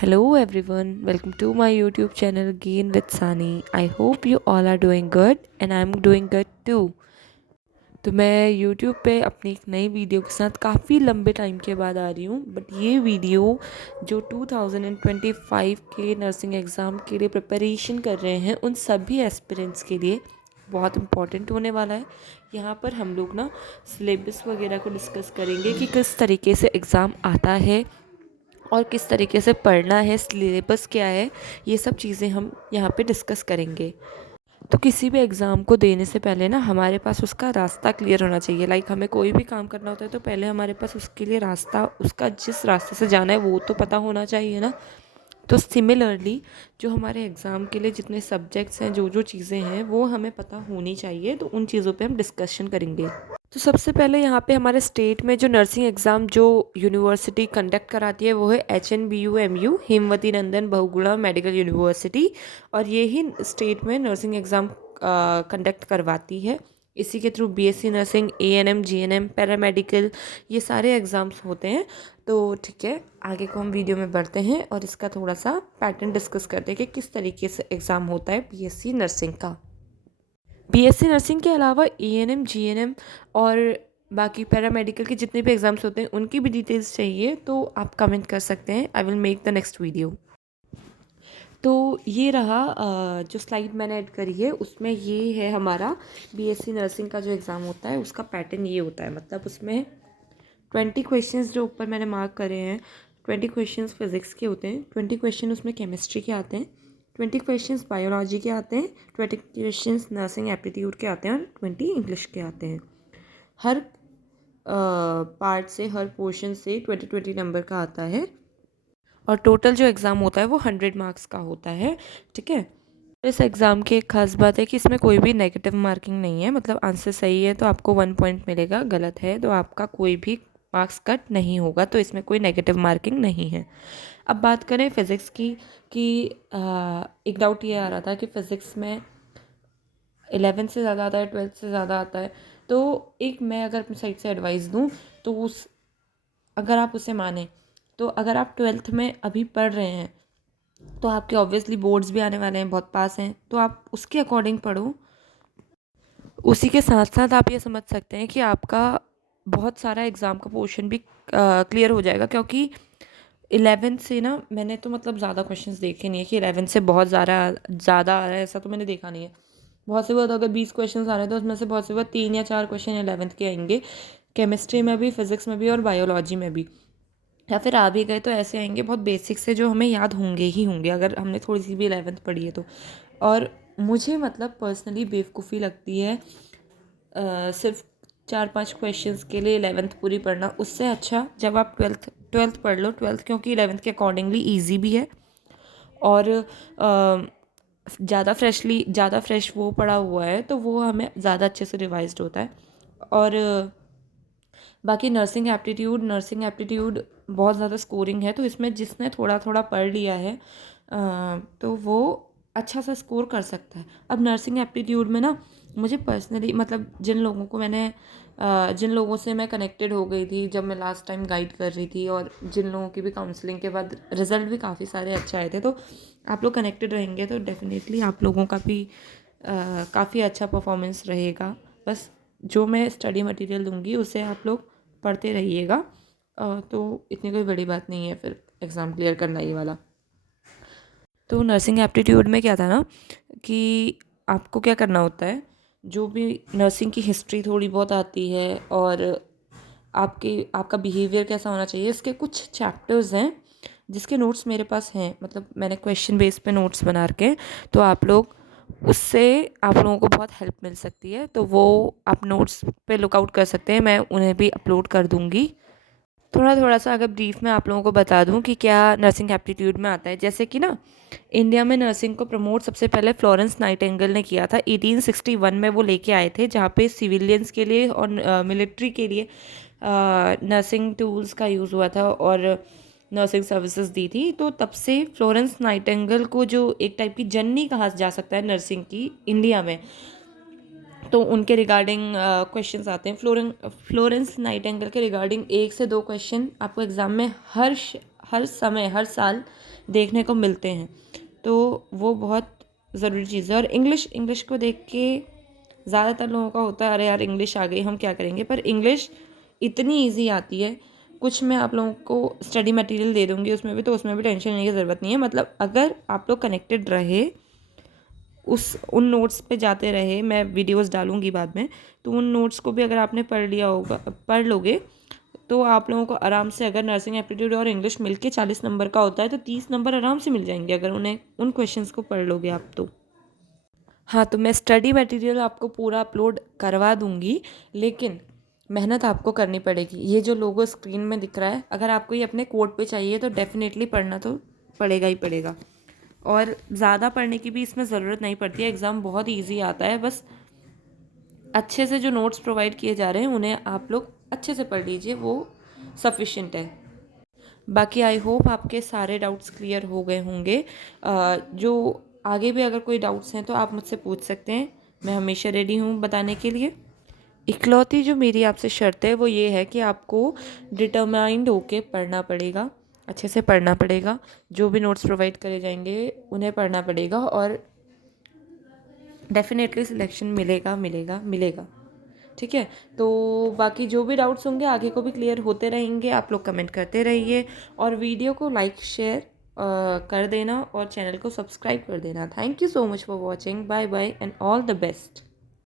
Hello everyone, welcome to my YouTube channel Gain with Sani. I hope you all are doing good and I'm doing good too. तो मैं YouTube पे अपनी एक नई video के साथ काफ़ी लंबे टाइम के बाद आ रही हूँ, बट ये वीडियो जो 2025 के नर्सिंग एग्ज़ाम के लिए प्रिपरेशन कर रहे हैं उन सभी एस्पिरेंट्स के लिए बहुत इम्पॉर्टेंट होने वाला है। यहाँ पर हम लोग ना सिलेबस वगैरह को डिस्कस करेंगे कि किस तरीके से एग्ज़ाम आता है और किस तरीके से पढ़ना है, सिलेबस क्या है, ये सब चीज़ें हम यहाँ पे डिस्कस करेंगे। तो किसी भी एग्ज़ाम को देने से पहले ना हमारे पास उसका रास्ता क्लियर होना चाहिए। लाइक हमें कोई भी काम करना होता है तो पहले हमारे पास उसके लिए रास्ता, उसका जिस रास्ते से जाना है वो तो पता होना चाहिए ना। तो सिमिलरली जो हमारे एग्ज़ाम के लिए जितने सब्जेक्ट्स हैं, जो जो चीज़ें हैं वो हमें पता होनी चाहिए, तो उन चीज़ों पे हम डिस्कशन करेंगे। तो सबसे पहले यहाँ पे हमारे स्टेट में जो नर्सिंग एग्ज़ाम जो यूनिवर्सिटी कंडक्ट कराती है वो है HNBU Hemvati Nandan Bahuguna medical university, और ये ही स्टेट में नर्सिंग एग्ज़ाम कंडक्ट करवाती है। इसी के through BSc nursing, ANM, GNM, paramedical, ये सारे एग्ज़ाम्स होते हैं। तो ठीक है, आगे को हम वीडियो में बढ़ते हैं और इसका थोड़ा सा पैटर्न डिस्कस करते हैं कि किस तरीके से एग्ज़ाम होता है BSc नर्सिंग का। BSc नर्सिंग के अलावा ANM, GNM और बाकी पैरामेडिकल के जितने भी एग्ज़ाम्स होते हैं उनकी भी डिटेल्स चाहिए तो आप कमेंट कर सकते हैं। I will make the next video. तो ये रहा जो स्लाइड मैंने ऐड करी है उसमें ये है हमारा BSc नर्सिंग का जो एग्ज़ाम होता है उसका पैटर्न ये होता है। मतलब उसमें 20 क्वेश्चंस जो ऊपर मैंने मार्क करे हैं, 20 क्वेश्चंस फिज़िक्स के होते हैं, 20 क्वेश्चन उसमें केमिस्ट्री के आते हैं, 20 क्वेश्चंस बायोलॉजी के आते हैं, 20 क्वेश्चंस नर्सिंग एप्टीट्यूड के आते हैं और 20 इंग्लिश के आते हैं। हर पार्ट से, हर पोर्शन से 20 नंबर का आता है और टोटल जो एग्ज़ाम होता है वो 100 मार्क्स का होता है। ठीक है, इस एग्ज़ाम की एक ख़ास बात है कि इसमें कोई भी नेगेटिव मार्किंग नहीं है। मतलब आंसर सही है तो आपको 1 पॉइंट मिलेगा, गलत है तो आपका कोई भी मार्क्स कट नहीं होगा। तो इसमें कोई नेगेटिव मार्किंग नहीं है। अब बात करें फ़िज़िक्स की कि एक डाउट ये आ रहा था कि फ़िज़िक्स में 11th से ज़्यादा आता है, 12th से ज़्यादा आता है। तो एक मैं अगर अपनी साइड से एडवाइस दूँ तो अगर आप उसे माने तो अगर आप 12th में अभी पढ़ रहे हैं तो आपके ऑब्वियसली बोर्ड्स भी आने वाले हैं, बहुत पास हैं, तो आप उसके अकॉर्डिंग पढ़ो। उसी के साथ साथ आप ये समझ सकते हैं कि आपका बहुत सारा एग्ज़ाम का पोर्शन भी क्लियर हो जाएगा, क्योंकि 11th से ना मैंने तो मतलब ज़्यादा क्वेश्चंस देखे नहीं है कि 11th से बहुत ज़्यादा आ रहा है, ऐसा तो मैंने देखा नहीं है। बहुत से बहुत अगर 20 क्वेश्चंस आ रहे हैं तो उसमें से बहुत से बहुत 3 या 4 क्वेश्चन 11th के आएंगे, केमिस्ट्री में भी, फिज़िक्स में भी और बायोलॉजी में भी। या फिर आ भी गए तो ऐसे आएंगे बहुत बेसिक से जो हमें याद होंगे ही होंगे अगर हमने थोड़ी सी भी 11th पढ़ी है तो। और मुझे मतलब पर्सनली बेवकूफ़ी लगती है सिर्फ 4-5 क्वेश्चंस के लिए 11th पूरी पढ़ना। उससे अच्छा जब आप ट्वेल्थ पढ़ लो, 12th क्योंकि 11th के अकॉर्डिंगली ईजी भी है और ज़्यादा फ्रेश वो पढ़ा हुआ है तो वो हमें ज़्यादा अच्छे से रिवाइज्ड होता है। और बाकी नर्सिंग एप्टीट्यूड बहुत ज़्यादा स्कोरिंग है, तो इसमें जिसने थोड़ा थोड़ा पढ़ लिया है तो वो अच्छा सा स्कोर कर सकता है। अब नर्सिंग एप्टीट्यूड में ना मुझे पर्सनली मतलब जिन लोगों से मैं कनेक्टेड हो गई थी जब मैं लास्ट टाइम गाइड कर रही थी, और जिन लोगों की भी काउंसलिंग के बाद रिज़ल्ट भी काफ़ी सारे अच्छे आए थे, तो आप लोग कनेक्टेड रहेंगे तो डेफिनेटली आप लोगों का भी काफ़ी अच्छा परफॉर्मेंस रहेगा। बस जो मैं स्टडी मटेरियल दूंगी उसे आप लोग पढ़ते रहिएगा। तो इतनी कोई बड़ी बात नहीं है फिर एग्ज़ाम क्लियर करना ये वाला। तो नर्सिंग एप्टीट्यूड में क्या था ना कि आपको क्या करना होता है, जो भी नर्सिंग की हिस्ट्री थोड़ी बहुत आती है और आपका बिहेवियर कैसा होना चाहिए, इसके कुछ चैप्टर्स हैं जिसके नोट्स मेरे पास हैं। मतलब मैंने क्वेश्चन बेस पे नोट्स बना के, तो आप लोग उससे आप लोगों को बहुत हेल्प मिल सकती है। तो वो आप नोट्स पे लुकआउट कर सकते हैं, मैं उन्हें भी अपलोड कर दूँगी। थोड़ा थोड़ा सा अगर ब्रीफ में आप लोगों को बता दूं कि क्या नर्सिंग एप्टीट्यूड में आता है। जैसे कि ना इंडिया में नर्सिंग को प्रमोट सबसे पहले फ्लोरेंस नाइटिंगेल ने किया था। 1861 में वो लेके आए थे, जहाँ पे सिविलियंस के लिए और मिलिट्री के लिए नर्सिंग टूल्स का यूज़ हुआ था और नर्सिंग सर्विसेज दी थी। तो तब से फ्लोरेंस नाइटिंगेल को जो एक टाइप की जननी कहा जा सकता है नर्सिंग की इंडिया में, तो उनके रिगार्डिंग क्वेश्चंस आते हैं। फ्लोरेंस नाइटिंगेल के रिगार्डिंग 1 से 2 क्वेश्चन आपको एग्ज़ाम में हर समय हर साल देखने को मिलते हैं, तो वो बहुत ज़रूरी चीज़ है। और इंग्लिश को देख के ज़्यादातर लोगों का होता है अरे यार इंग्लिश आ गई हम क्या करेंगे, पर इंग्लिश इतनी ईजी आती है। कुछ मैं आप लोगों को स्टडी मटेरियल दे दूँगी उसमें भी, तो उसमें भी टेंशन लेने की ज़रूरत नहीं है। मतलब अगर आप लोग कनेक्टेड रहे, उन नोट्स पे जाते रहे, मैं वीडियोस डालूंगी बाद में, तो उन नोट्स को भी अगर आपने पढ़ लोगे तो आप लोगों को आराम से, अगर नर्सिंग एप्टीट्यूड और इंग्लिश मिलके 40 नंबर का होता है तो 30 नंबर आराम से मिल जाएंगे अगर उन क्वेश्चंस को पढ़ लोगे आप तो। हाँ, तो मैं स्टडी मटेरियल आपको पूरा अपलोड करवा दूंगी, लेकिन मेहनत आपको करनी पड़ेगी। ये जो लोगो स्क्रीन में दिख रहा है, अगर आपको ये अपने कोड पे चाहिए तो डेफिनेटली पढ़ना तो पड़ेगा ही पड़ेगा। और ज़्यादा पढ़ने की भी इसमें ज़रूरत नहीं पड़ती है, एग्ज़ाम बहुत ईजी आता है। बस अच्छे से जो नोट्स प्रोवाइड किए जा रहे हैं उन्हें आप लोग अच्छे से पढ़ लीजिए, वो सफिशिएंट है। बाकी आई होप आपके सारे डाउट्स क्लियर हो गए होंगे। जो आगे भी अगर कोई डाउट्स हैं तो आप मुझसे पूछ सकते हैं, मैं हमेशा रेडी हूँ बताने के लिए। इकलौती जो मेरी आपसे शर्त है वो ये है कि आपको डिटरमाइंड होके पढ़ना पड़ेगा, अच्छे से पढ़ना पड़ेगा। जो भी नोट्स प्रोवाइड करे जाएंगे उन्हें पढ़ना पड़ेगा, और डेफिनेटली सिलेक्शन मिलेगा मिलेगा मिलेगा। ठीक है, तो बाकी जो भी डाउट्स होंगे आगे को भी क्लियर होते रहेंगे। आप लोग कमेंट करते रहिए और वीडियो को लाइक शेयर कर देना और चैनल को सब्सक्राइब कर देना। Thank you so much for watching. Bye bye and all the best.